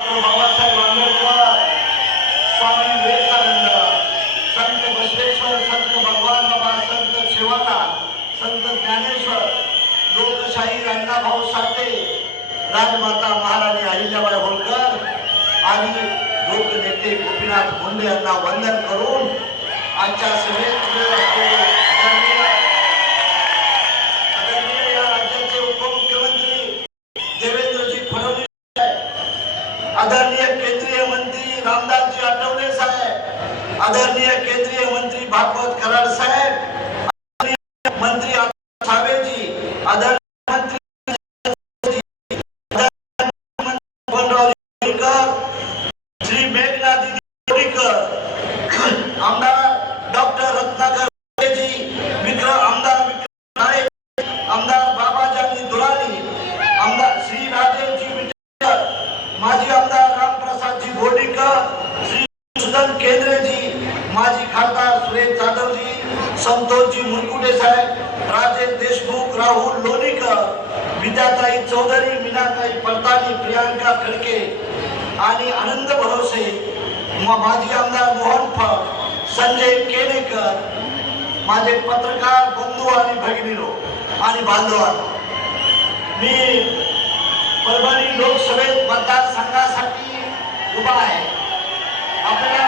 बाबासाहेब आंबेडकर, स्वामी विवेकानंद, संत बसवेश्वर, संत भगवान बाबा, संत सेवालाल, संत ज्ञानेश्वर, लोकशाही अण्णाभाऊ साठे, राजमाता महाराणी अहिल्याबाई होळकर आणि लोकनेते गोपीनाथ मुंडे यांना वंदन करून आजच्या सभेत आदरणीय या राज्याचे उपमुख्यमंत्री देवेंद्रजी फडणवीस, आदरणीय केंद्रीय मंत्री रामदासजी आठवले साहेब, आदरणीय केंद्रीय मंत्री भागवत कराड साहेब, मंत्री सावेजी, आदरणीय मंत्री श्री मेघना दीदी, आमदार डॉक्टर रत्नाकर जी, आमदार विक्रम नाईक, आमदार बाबाजानी दुरानी, आमदार श्री राजेशजी विठ्ठल, माजी आमदार रामप्रसादजी बोर्डीकर, श्री सुदन केंद्रेजी, माजी खासदार सुरेश जाधवजी, संतोषजी मुरकुटे साहेब, राजेश देशमुख, राहुल लोणीकर, विद्याताई चौधरी, मीनाताई पडतानी, प्रियांका खडके आणि आनंद भरोसे, माजी आमदार मोहन फड, संजय केनेकर, माझे पत्रकार बंधू आणि भगिनीनो आणि बांधवांनो, मी परभणी लोकसभेत मतदारसंघासाठी उभा आहे. आपल्याला